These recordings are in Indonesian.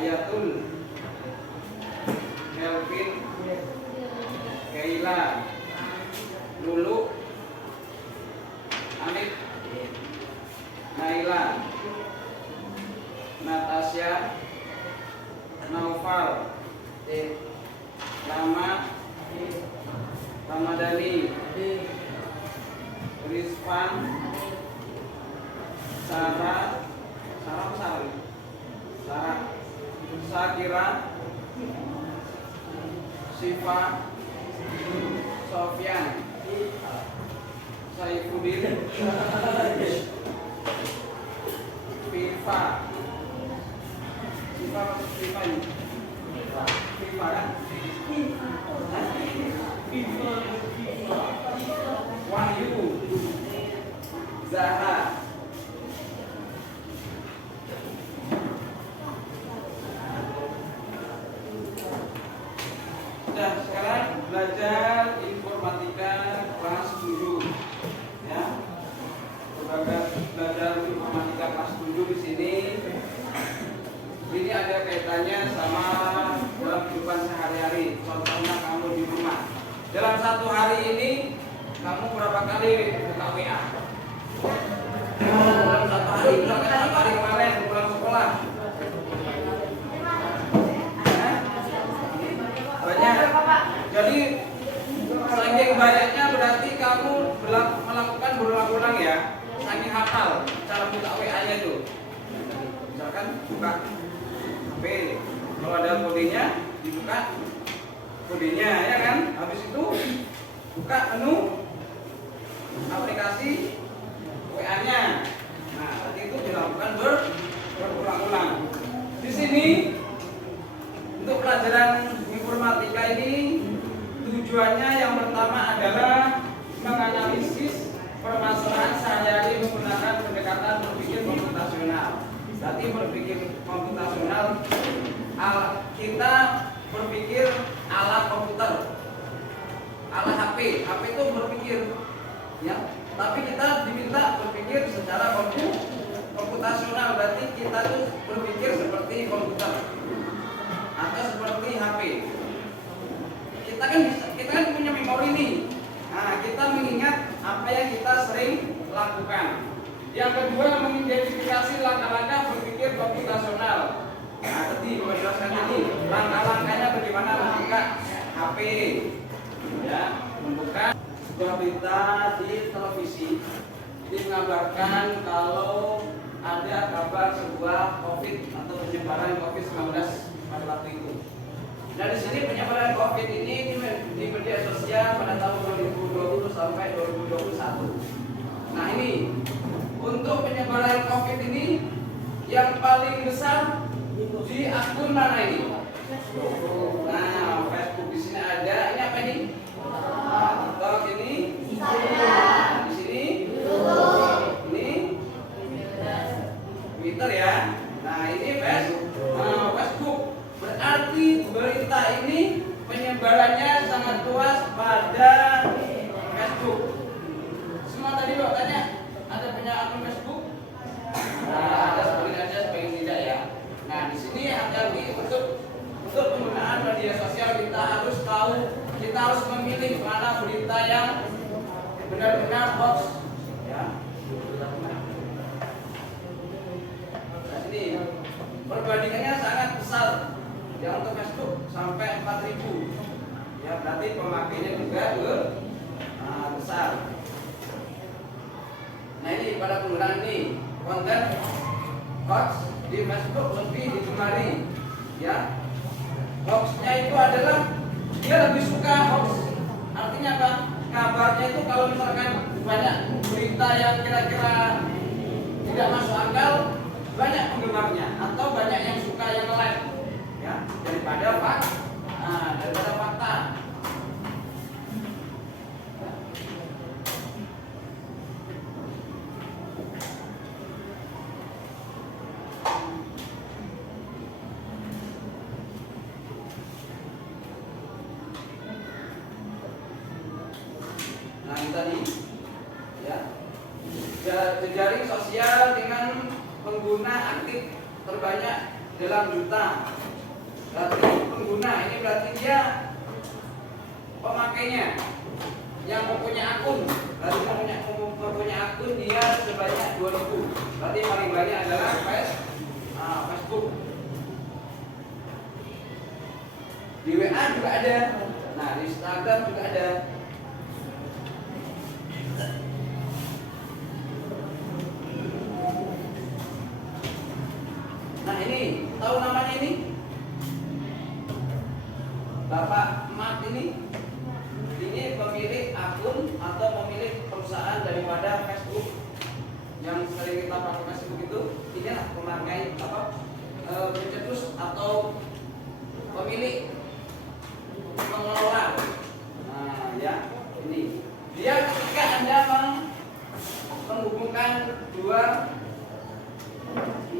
Hayatul, Melvin, Keila, Lulu, Amit, Naila, Natasha, Naufal, Rama, Ramadhani, Rizwan, Sarah, Sakira, Siva, Sofyan, Saifuddin, Viva masuk Viva ini. Viva kan? Wahyu, Zahra, sekarang belajar informatika kelas 7 ya. Belajar informatika kelas 7 di sini. Ini ada kaitannya sama dalam kehidupan sehari-hari. Contohnya kamu di rumah. Dalam satu hari ini kamu berapa kali buka WA? Dalam satu hari, misalkan satu hari kemarin pulang sekolah. Banyak. Jadi saking banyaknya berarti kamu melakukan berulang-ulang ya. Saking hafal cara buka WA-nya itu. Misalkan buka HP, kalau ada kodenya dibuka kodenya ya kan. Habis itu buka menu aplikasi WA-nya. Nah, tadi itu dilakukan berulang-ulang. Di sini untuk pelajaran informatika ini tujuannya yang pertama adalah menganalisis permasalahan sehari-hari menggunakan pendekatan berpikir komputasional. Berarti berpikir komputasional, kita berpikir ala komputer, ala HP. HP itu berpikir, ya. Tapi kita diminta berpikir secara komputasional. Berarti kita tuh berpikir seperti komputer atau seperti HP. Kita kan punya memori nih. Nah, kita mengingat apa yang kita sering lakukan. Yang kedua, mengidentifikasi langkah-langkah berpikir komputasional. Nah, tadi menjelaskan ini langkah-langkahnya bagaimana membuka HP, ya, membuka sebuah berita di televisi. Ini mengabarkan kalau ada kabar sebuah COVID atau penyebaran COVID-19 pada waktu itu. Nah, di sini penyebaran COVID ini di media sosial pada tahun 2020 sampai 2021. Nah, ini untuk penyebaran COVID ini yang paling besar di akun mana ini? Nah, Facebook di sini ada. Ini apa ini? TikTok ini. Nah, di sini. Ini Twitter ya. Nah, ini Facebook. Berarti berita ini penyebarannya sangat luas pada Facebook. Semua tadi Pak tanya, ada punya akun Facebook? Nah, ada sebagian aja, sebagian tidak ya. Nah, di sini hati-hati untuk penggunaan media sosial. Kita harus tahu, kita harus memilih mana berita yang benar-benar hoax ya. Nah, sini perbandingannya sangat besar. Ya, untuk Facebook sampai 4.000. Ya, berarti pemakainya juga besar. Nah, ini pada penggunaan ini konten hoax di Facebook lebih digemari. Ya, hoaxnya itu adalah dia lebih suka hoax. Artinya apa? Kabarnya itu kalau misalkan banyak berita yang kira-kira tidak masuk akal, banyak penggemarnya atau banyak yang suka yang like. Ya, daripada fakta. Nah, ini tadi ya, jejaring sosial dengan pengguna aktif terbanyak dalam juta. Berarti pengguna ini berarti dia pemakainya yang mempunyai akun. Berarti mempunyai akun dia sebanyak 2000. Berarti paling banyak adalah Facebook. Di WA juga ada. Nah, di Instagram juga ada. Nah, ini tahu namanya ini? Bapak Mat ini pemilik akun atau pemilik perusahaan daripada Facebook yang sering kita pakai Facebook itu. Ini pemakai pencetus atau pemilik pengelola. Nah, ya ini dia ketika Anda menghubungkan 2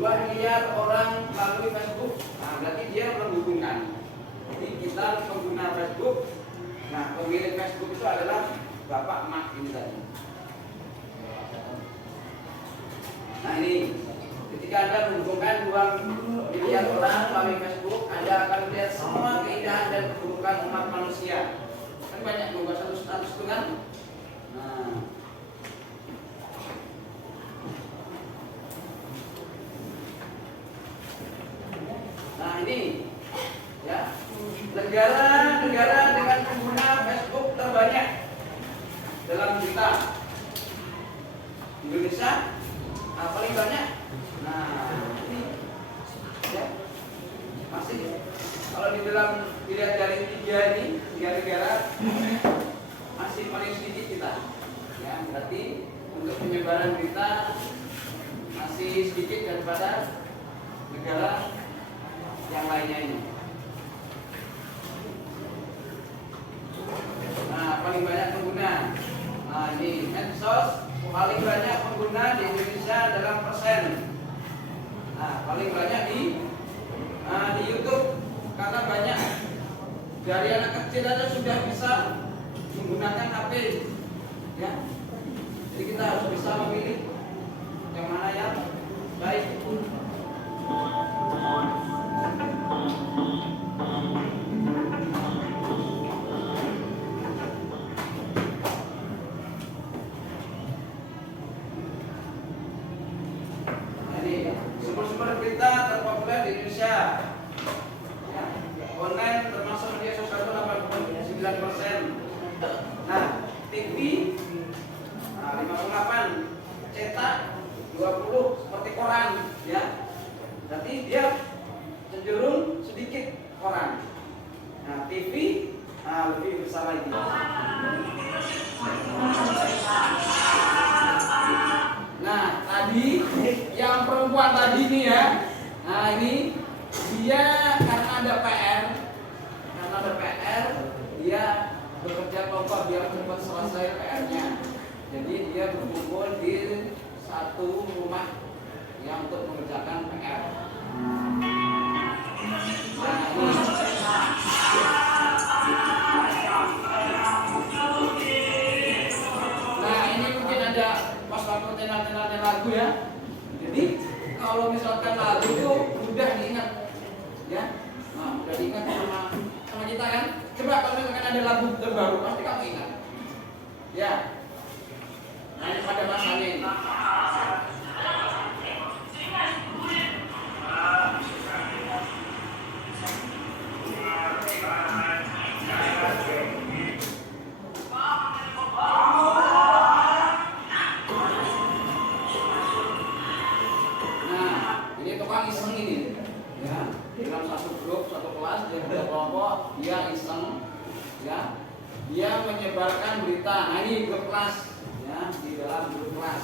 miliar orang melalui Facebook. Nah, berarti dia menghubungkan. Jadi kita pengguna Facebook. Nah, pemilik Facebook itu adalah Bapak Mak ini tadi. Nah, ini ketika Anda menghubungkan 2 miliar orang melalui Facebook, Anda akan melihat semua keindahan dan keburukan umat manusia. Kan banyak mengunggah satu status itu kan? Nah, ini ya, negara dengan pengguna Facebook terbanyak dalam juta. Indonesia paling banyak. Nah, ini ya, masih kalau di dalam dilihat dari tiga negara masih paling sedikit kita. Ya, berarti untuk penyebaran berita masih sedikit daripada negara yang lainnya ini. Nah, paling banyak pengguna. Nah, ini medsos paling banyak pengguna di Indonesia dalam persen. Nah, paling banyak di YouTube karena banyak dari anak kecil aja sudah bisa menggunakan HP. Ya, jadi kita harus bisa memilih yang mana yang baik. Sumber-sumber berita terpopuler di Indonesia. Ya, online termasuk media sosial 89%. Nah, TV 58, cetak 20 seperti koran, ya. Berarti dia cenderung sedikit koran. Nah, TV lebih besar lagi. Nah, tadi yang perempuan tadi nih ya. Nah, ini dia karena ada PR, dia bekerja kelompok biar cepat selesai PR-nya. Jadi dia berkumpul di satu rumah yang untuk mengerjakan PR. Nah, ini mungkin ada pas waktu tenar-tenarnya lagu ya. Jadi kalau misalkan lagu itu mudah diingat, ya. Nah, mudah diingat sama kita kan. Coba kalau misalkan ada lagu terbaru pasti kamu ingat. Ya. Nah, ini pada masanya ini. Iseng ini, ya, dalam satu grup, satu kelas, dia ada kelompok, dia iseng, ya, dia menyebarkan berita. Nah, ini grup kelas, ya, di dalam grup kelas,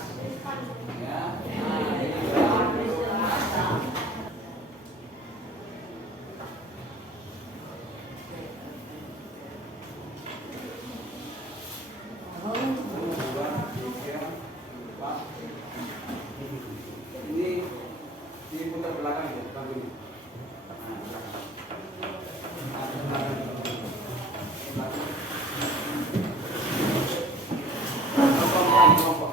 ya, nah, ini dalam grup kelas. Ini diputar belakang ya, bang ini. Kelompok.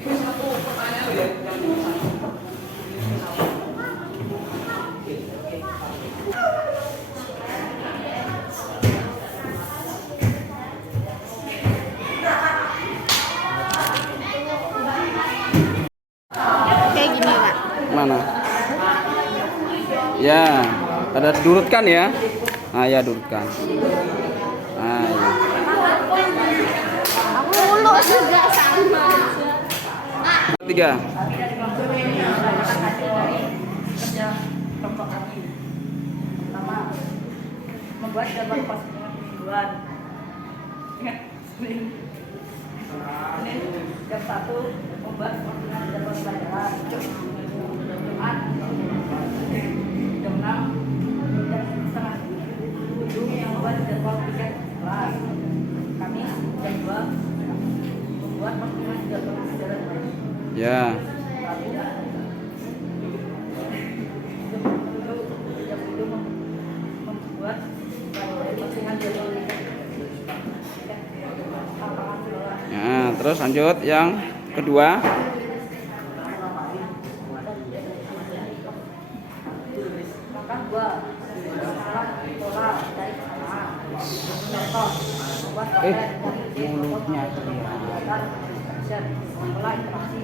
Ini satu pertanyaan ya yang bisa. Kayak gini Pak. Mana? Ya, ada durutkan ya. Nah, ya durutkan. Nah, ya. Aku mulu juga sama. 3. Kerja kelompok kami. Pertama, membuat jadwal postingan mingguan. Ingat, Senin jam 1 membuat postingan jadwal pelajaran. Jumat jam 6 jam setengah 7 membuat jadwal tiket kelas. Kamis jam 2 membuat postingan jadwal pelajaran. Ya. Membuat postingan jadwal tiket lapangan bola. Ya, terus lanjut yang kedua. Maka gua salah pola dari sana. Contoh, membuat konten mulutnya kegiatan action, pola interaksi,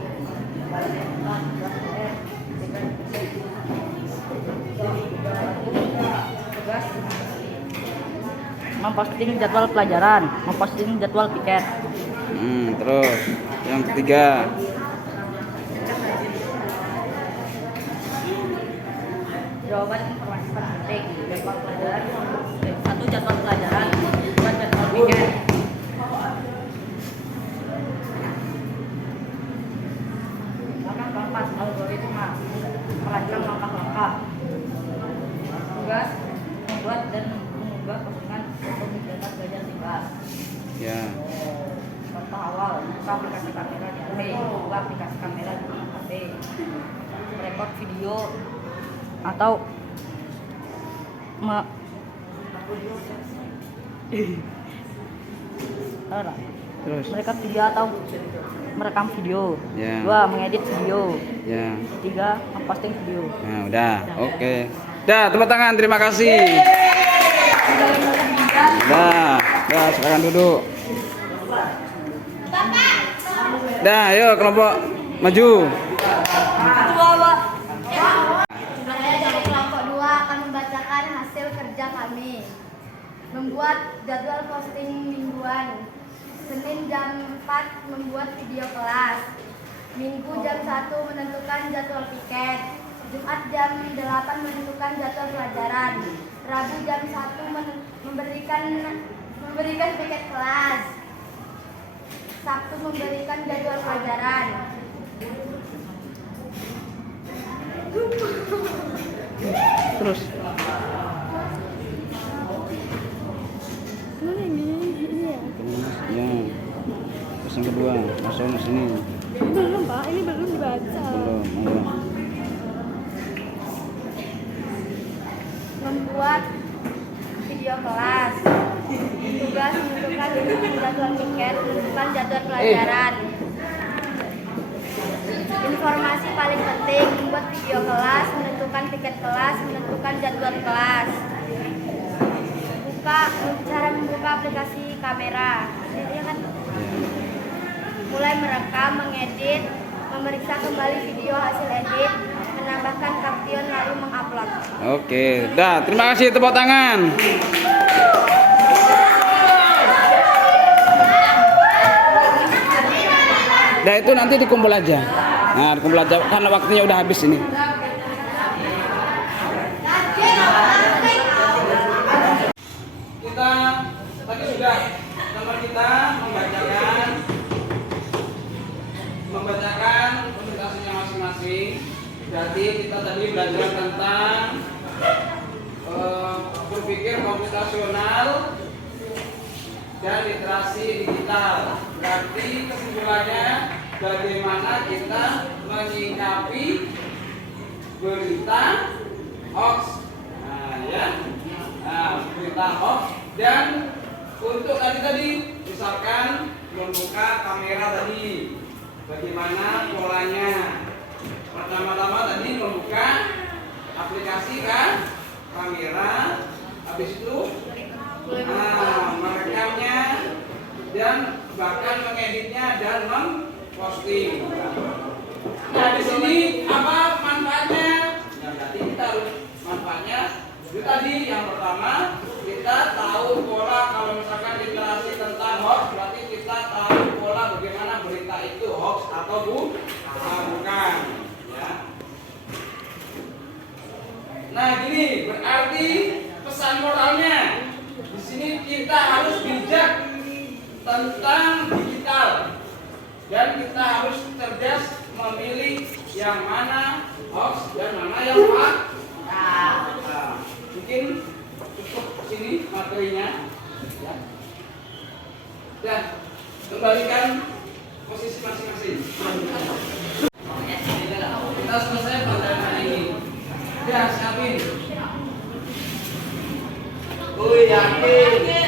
tugas memposting jadwal pelajaran, memposting jadwal piket. Terus yang ketiga. Jawaban informasi penting, jadwal pelajaran, satu jadwal pelajaran, dua jadwal piket. Langkah keempat, algoritma, merancang langkah-langkah. Tugas membuat dan mengubah postingan untuk data belajar singkat. Ya. Contoh awal, buka aplikasi kamera di HP, buka aplikasi kamera di HP, merekod video atau Terus. merekam video atau merekam video. Ya. 2. Mengedit video. Ya. 3. Memposting video. Nah, udah. Oke. Dah, tepuk tangan. Terima kasih. Dah, sekarang duduk. Dah, ayo kelompok maju. Saya dari kelompok 2 akan membacakan hasil kerja kami. Membuat jadwal posting mingguan. Senin jam 4 membuat video kelas. Minggu jam 1 menentukan jadwal piket. Jumat jam 8 menentukan jadwal pelajaran. Rabu jam 1 memberikan piket kelas. Sabtu memberikan jadwal pelajaran. Terus. Ya. Terus yang kedua, masuk ke sini. Belum Pak, ini belum dibaca. Belum, ayo. Membuat video kelas. Tugas menentukan jadwal piket, menentukan jadwal pelajaran. Informasi paling penting, membuat video kelas, menentukan tiket kelas, menentukan jadwal kelas. Cara membuka aplikasi kamera. Ya kan? Mulai merekam, mengedit, memeriksa kembali video hasil edit, menambahkan caption lalu mengupload. Oke, dah. Terima kasih, tepuk tangan. Dah, itu nanti dikumpul aja. Nah, dikumpul aja karena waktunya udah habis ini. Kita tadi sudah teman kita membacakan presentasinya masing-masing. Jadi kita tadi belajar tentang berpikir komputasional dan literasi digital. Berarti kesimpulannya bagaimana kita menyikapi berita hoax. Nah, ya. untuk tadi misalkan membuka kamera tadi, bagaimana polanya? Pertama-tama tadi membuka aplikasi kan, kamera, habis itu merekamnya dan bahkan mengeditnya dan memposting. Nah di sini apa manfaatnya? Nah, berarti kita harus manfaatnya itu tadi yang pertama kita tahu pola, kalau misalkan literasi tentang hoax berarti kita tahu pola bagaimana berita itu hoax atau bukan. Ya. Nah gini berarti pesan moralnya di sini kita harus bijak tentang digital dan kita harus cerdas memilih yang mana hoax dan mana yang fakta. Mungkin cukup sini materinya. Ya. Dan kembalikan posisi masing-masing. Kita selesai pelajaran hari ini. Ya, siapin. Yakin.